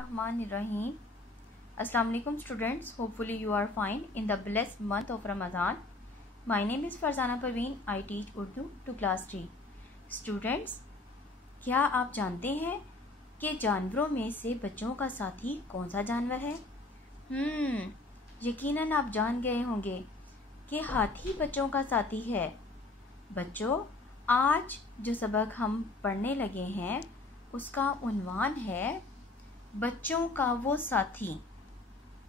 Bismillahirrahmanirrahim. Assalamu alaikum students. Hopefully you are fine in the blessed month of Ramadan. My name is Farzana Parveen. I teach Urdu to class 3. Students, क्या आप जानते हैं कि जानवरों में से बच्चों का साथी कौन सा जानवर है? यकीनन आप जान गए होंगे कि हाथी बच्चों का साथी है। बच्चों, आज जो सबक हम पढ़ने लगे हैं उसका उन्वान है बच्चों का वो साथी।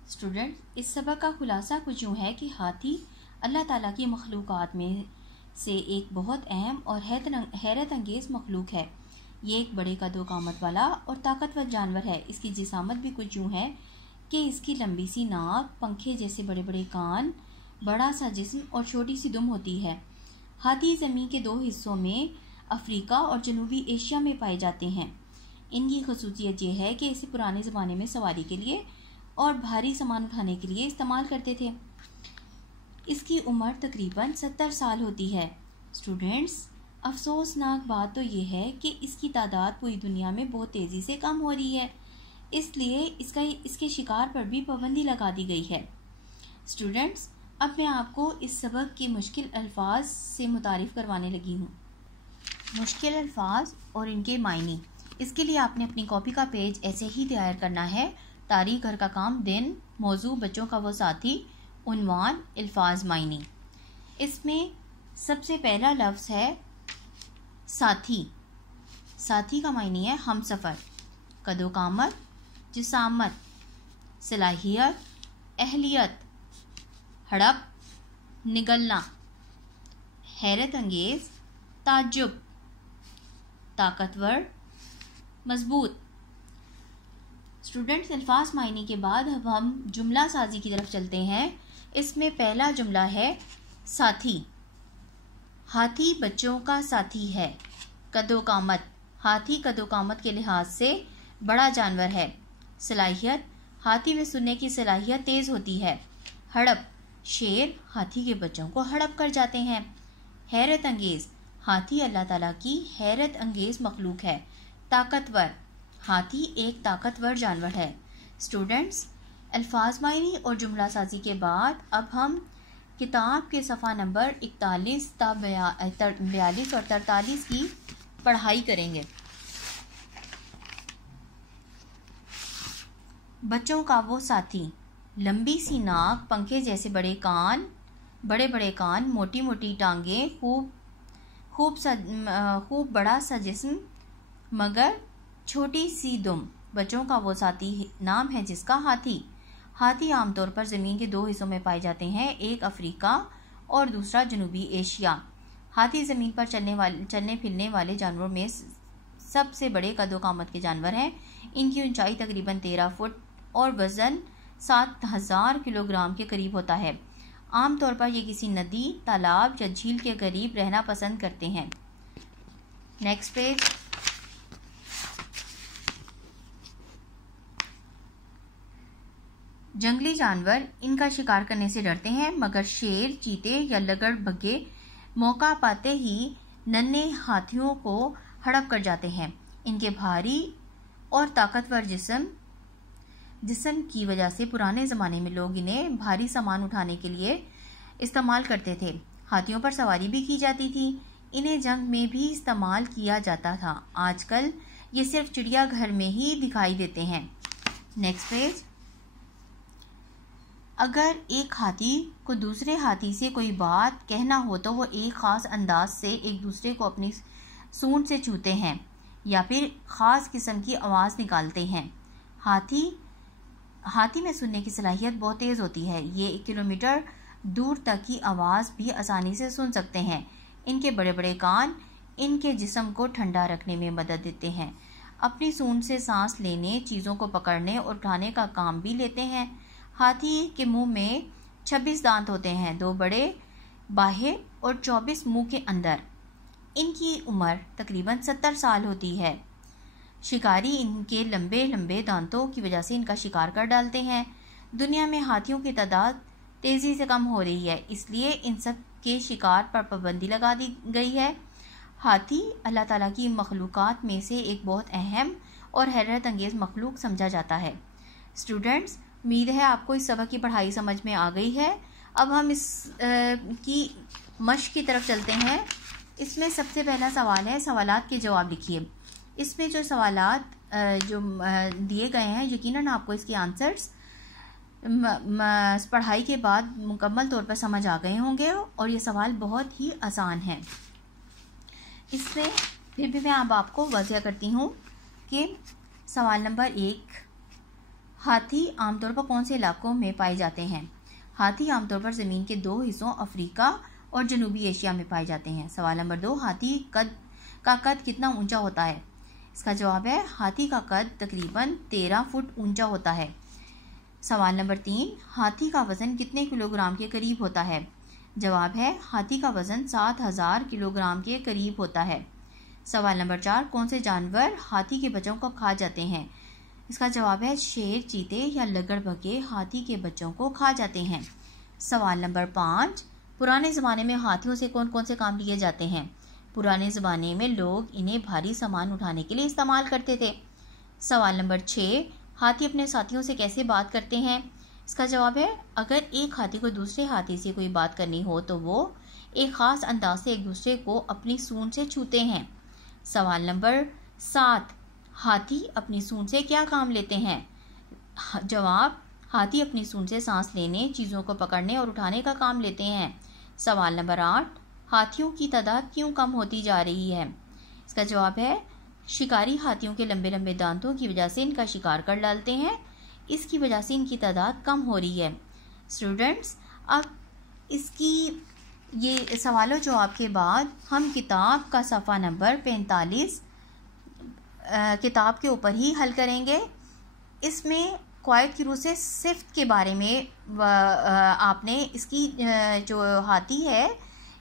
स्टूडेंट, इस सबक का खुलासा कुछ यूँ है कि हाथी अल्लाह ताला की मखलूक़ात में से एक बहुत अहम और हैरत अंगेज़ मखलूक है। ये एक बड़े कदोकामत वाला और ताकतवर जानवर है। इसकी जिसामत भी कुछ यूँ है कि इसकी लंबी सी नाक, पंखे जैसे बड़े बड़े कान, बड़ा सा जिस्म और छोटी सी दुम होती है। हाथी ज़मीन के दो हिस्सों में अफ्रीका और जनूबी एशिया में पाए जाते हैं। इनकी खसूसियत यह है कि इसे पुराने ज़माने में सवारी के लिए और भारी सामान उठाने के लिए इस्तेमाल करते थे। इसकी उम्र तकरीबन 70 साल होती है। स्टूडेंट्स, अफसोसनाक बात तो यह है कि इसकी तादाद पूरी दुनिया में बहुत तेज़ी से कम हो रही है, इसलिए इसके शिकार पर भी पाबंदी लगा दी गई है। स्टूडेंट्स, अब मैं आपको इस सबक के मुश्किल अल्फाज से मुतारिफ़ करवाने लगी हूँ। मुश्किल अल्फाज और इनके मायने। इसके लिए आपने अपनी कॉपी का पेज ऐसे ही तैयार करना है। तारीख, घर का काम, दिन, मौजू, बच्चों का वो साथी, उन्वान, अल्फाज, मायने। इसमें सबसे पहला लफ्ज़ है साथी। साथी का मायने है हमसफ़र, कदोकामत, जिसामत, सलाहियत, अहलियत, हड़प, निगलना, हैरत अंगेज़, ताज्जुब, ताकतवर, मजबूत। स्टूडेंट्स, अल्फाज मायने के बाद अब हम जुमला साजी की तरफ चलते हैं। इसमें पहला जुमला है साथी। हाथी बच्चों का साथी है। कदोकामत, हाथी कदोकामत के लिहाज से बड़ा जानवर है। सलाहियत, हाथी में सुनने की सलाहियत तेज़ होती है। हड़प, शेर हाथी के बच्चों को हड़प कर जाते हैं। हैरत अंगेज़, हाथी अल्लाह ताला की हैरत अंगेज़ मखलूक है। ताकतवर, हाथी एक ताकतवर जानवर है। स्टूडेंट्स, अल्फाज मायने और जुमला साजी के बाद अब हम किताब के सफ़ा नंबर 41, 42 और 43 की पढ़ाई करेंगे। बच्चों का वो साथी। लंबी सी नाक, पंखे जैसे बड़े बड़े कान, मोटी मोटी टांगें, खूब बड़ा सा जिस्म मगर छोटी सी दुम। बच्चों का वो साथी नाम है जिसका हाथी। हाथी आमतौर पर ज़मीन के दो हिस्सों में पाए जाते हैं, एक अफ्रीका और दूसरा जनूबी एशिया। हाथी ज़मीन पर चलने फिरने वाले जानवरों में सबसे बड़े कदोकामत के जानवर हैं। इनकी ऊंचाई तकरीबन 13 फुट और वज़न 7000 किलोग्राम के करीब होता है। आमतौर पर ये किसी नदी, तालाब या झील के करीब रहना पसंद करते हैं। Next page. जंगली जानवर इनका शिकार करने से डरते हैं, मगर शेर, चीते या लगड़बग्गे मौका पाते ही नन्हे हाथियों को हड़प कर जाते हैं। इनके भारी और ताकतवर जिस्म की वजह से पुराने ज़माने में लोग इन्हें भारी सामान उठाने के लिए इस्तेमाल करते थे। हाथियों पर सवारी भी की जाती थी। इन्हें जंग में भी इस्तेमाल किया जाता था। आजकल ये सिर्फ चिड़ियाघर में ही दिखाई देते हैं। Next page. अगर एक हाथी को दूसरे हाथी से कोई बात कहना हो तो वो एक ख़ास अंदाज से एक दूसरे को अपनी सूंड से छूते हैं या फिर ख़ास किस्म की आवाज़ निकालते हैं। हाथी में सुनने की सलाहियत बहुत तेज़ होती है। ये 1 किलोमीटर दूर तक की आवाज़ भी आसानी से सुन सकते हैं। इनके बड़े बड़े कान इनके जिस्म को ठंडा रखने में मदद देते हैं। अपनी सूंड से सांस लेने, चीज़ों को पकड़ने और उठाने का काम भी लेते हैं। हाथी के मुंह में 26 दांत होते हैं, 2 बड़े बाहें और 24 मुंह के अंदर। इनकी उम्र तकरीबन 70 साल होती है। शिकारी इनके लंबे लंबे दांतों की वजह से इनका शिकार कर डालते हैं। दुनिया में हाथियों की तादाद तेज़ी से कम हो रही है, इसलिए इन सब के शिकार पर पाबंदी लगा दी गई है। हाथी अल्लाह ताला की मखलूक़ात में से एक बहुत अहम और हैरत अंगेज़ मखलूक समझा जाता है। स्टूडेंट्स, उम्मीद है आपको इस सबक की पढ़ाई समझ में आ गई है। अब हम इस की मश्क की तरफ चलते हैं। इसमें सबसे पहला सवाल है, सवालात के जवाब लिखिए। इसमें जो सवालात जो दिए गए हैं, यकीनन आपको इसके आंसर्स पढ़ाई के बाद मुकम्मल तौर पर समझ आ गए होंगे और ये सवाल बहुत ही आसान है। इसमें फिर भी मैं अब आपको वाज़ह करती हूँ कि सवाल नंबर 1, हाथी आमतौर पर कौन से इलाकों में पाए जाते हैं? हाथी आमतौर पर ज़मीन के 2 हिस्सों अफ्रीका और जनूबी एशिया में पाए जाते हैं। सवाल नंबर 2, हाथी का कद कितना ऊंचा होता है? इसका जवाब है हाथी का कद तकरीबन 13 फुट ऊंचा होता है। सवाल नंबर 3, हाथी का वज़न कितने किलोग्राम के करीब होता है? जवाब है हाथी का वज़न 7000 किलोग्राम के करीब होता है। सवाल नंबर 4, कौन से जानवर हाथी के बच्चों को खा जाते हैं? इसका जवाब है शेर, चीते या लगड़बग्घे हाथी के बच्चों को खा जाते हैं। सवाल नंबर 5, पुराने ज़माने में हाथियों से कौन कौन से काम लिए जाते हैं? पुराने ज़माने में लोग इन्हें भारी सामान उठाने के लिए इस्तेमाल करते थे। सवाल नंबर 6, हाथी अपने साथियों से कैसे बात करते हैं? इसका जवाब है अगर एक हाथी को दूसरे हाथी से कोई बात करनी हो तो वो एक ख़ास अंदाज से एक दूसरे को अपनी सूंड से छूते हैं। सवाल नंबर 7, हाथी अपनी सूंड से क्या काम लेते हैं? जवाब, हाथी अपनी सूंड से सांस लेने, चीज़ों को पकड़ने और उठाने का काम लेते हैं। सवाल नंबर 8, हाथियों की तादाद क्यों कम होती जा रही है? इसका जवाब है शिकारी हाथियों के लंबे लंबे दांतों की वजह से इनका शिकार कर डालते हैं, इसकी वजह से इनकी तादाद कम हो रही है। स्टूडेंट्स, अब इसकी ये सवालों जवाब के बाद हम किताब का सफ़ा नंबर 45 किताब के ऊपर ही हल करेंगे। इसमें क़वायद की रूह से सिफ्त के बारे में आपने इसकी जो हाथी है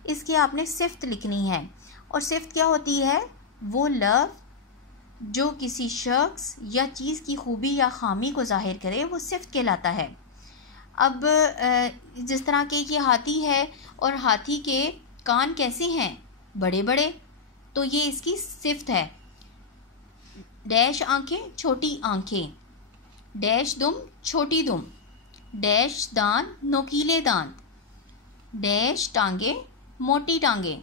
इसकी आपने सिफ्त लिखनी है। और सिफ्त क्या होती है? वो लफ्ज़ जो किसी शख्स या चीज़ की खूबी या ख़ामी को ज़ाहिर करे वो सिफ्त कहलाता है। अब जिस तरह के ये हाथी है और हाथी के कान कैसे हैं? बड़े बड़े, तो ये इसकी सिफ्त है। डैश आंखें, छोटी आंखें, डैश दुम, छोटी दुम, डैश दांत, नोकीले दांत, डैश टांगे, मोटी टांगे,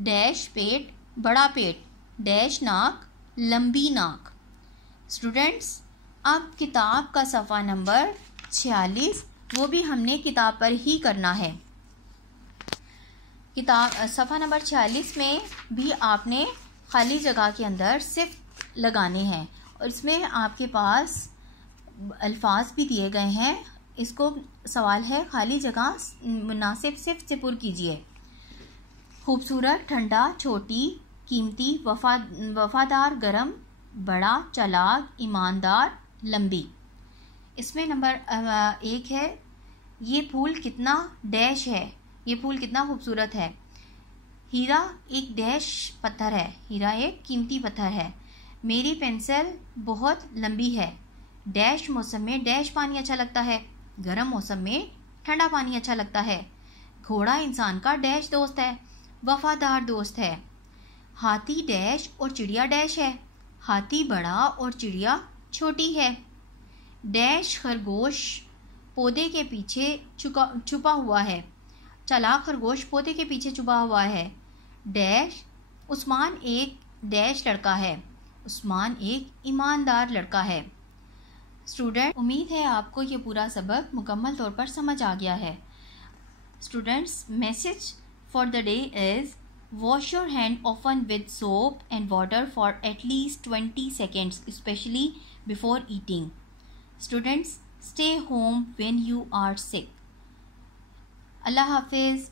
डैश पेट, बड़ा पेट, डैश नाक, लंबी नाक। स्टूडेंट्स, अब किताब का सफ़ा नंबर 46 वो भी हमने किताब पर ही करना है। किताब सफ़ा नंबर 46 में भी आपने खाली जगह के अंदर सिफ्त लगाने हैं और इसमें आपके पास अल्फाज भी दिए गए हैं। इसको सवाल है खाली जगह मुनासिब सिफ्त से पुर कीजिए। खूबसूरत, ठंडा, छोटी, कीमती, वफादार, गरम, बड़ा, चालाक, ईमानदार, लंबी। इसमें नंबर 1 है, ये फूल कितना डैश है, ये फूल कितना खूबसूरत है। हीरा एक डैश पत्थर है, हीरा एक कीमती पत्थर है। मेरी पेंसिल बहुत लंबी है। डैश मौसम में डैश पानी अच्छा लगता है, गर्म मौसम में ठंडा पानी अच्छा लगता है। घोड़ा इंसान का डैश दोस्त है, वफादार दोस्त है। हाथी डैश और चिड़िया डैश है, हाथी बड़ा और चिड़िया छोटी है। डैश खरगोश पौधे के पीछे छुपा हुआ है, चालाक खरगोश पौधे के पीछे छुपा हुआ है। डैश उस्मान एक डैश लड़का है, उस्मान एक ईमानदार लड़का है। स्टूडेंट, उम्मीद है आपको ये पूरा सबक मुकम्मल तौर पर समझ आ गया है। Students, message for the day is wash your hand often with soap and water for at least 20 seconds, especially before eating. Students, stay home when you are sick. Allah Hafiz.